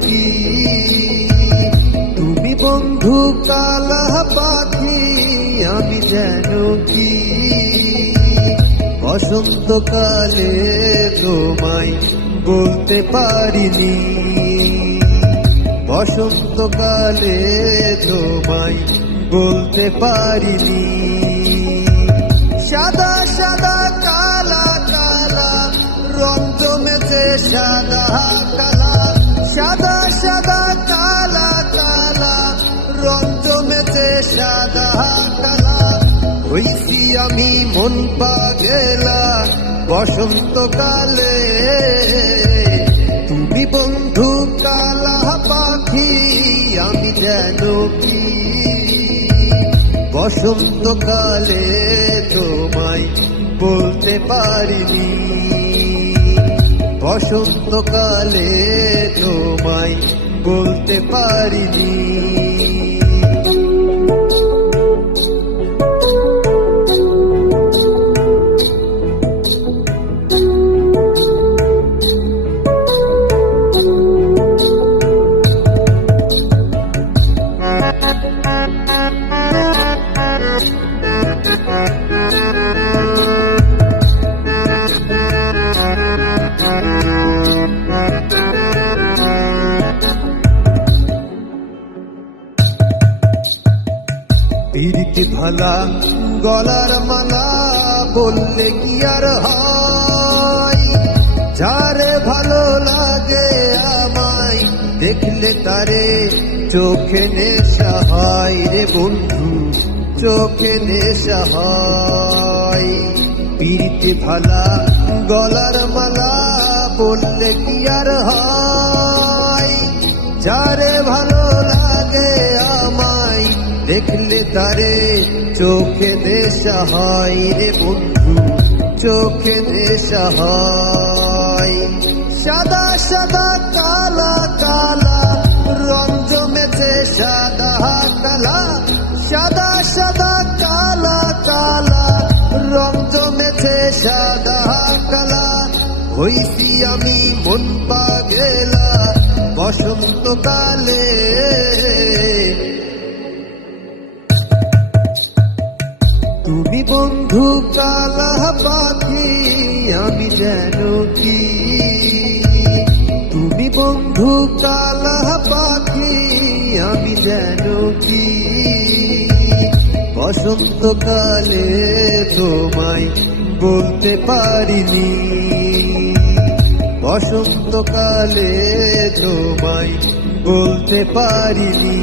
কি তুমি বন্ধু কালা পাখি আমি যেন কি বসন্তকালে তোমায় বলতে পারিনি বসন্তকালে তোমায় বলতে পারিনি সাদা সাদা কালা কালা রং জমেছে সাদা কালা সাদা সাদা কালা কালা রং জমেছে সাদা কালা হইছি আমি মন পাগেলা বসন্তকালে তুমি বন্ধু কালা পাখি আমি যেন কি বসন্তকালে তোমায় বলতে পারিনি বসন্তকালে তোমায় বলতে পারিনি প্রীতি ভালা গলার মালা বললে কি আর হয় যারে ভালো লাগে আমায় দেখলে তারে চোখে নেশা হয় রে বন্ধু চোখে নেশা হয় প্রীতি ভালা গলার মালা বললে কি আর হয় যারে ভালো লাগে আমায় দেখলে তারে চোখে নেশা হয় রে বন্ধু চোখে নেশা হয় সাদা সাদা কালা কালা রং জমেছে সাদা কালা সাদা সাদা কালা কালা রং জমেছে সাদা কালা হইছি আমি মন পাগেলা বসন্তকালে তুমি বন্ধু কালা পাখি আমি যেন কি তুমি বন্ধু কালা পাখি আমি যেন কি বসন্তকালে তোমায় বলতে পারিনি বসন্তকালে তোমায় বলতে পারিনি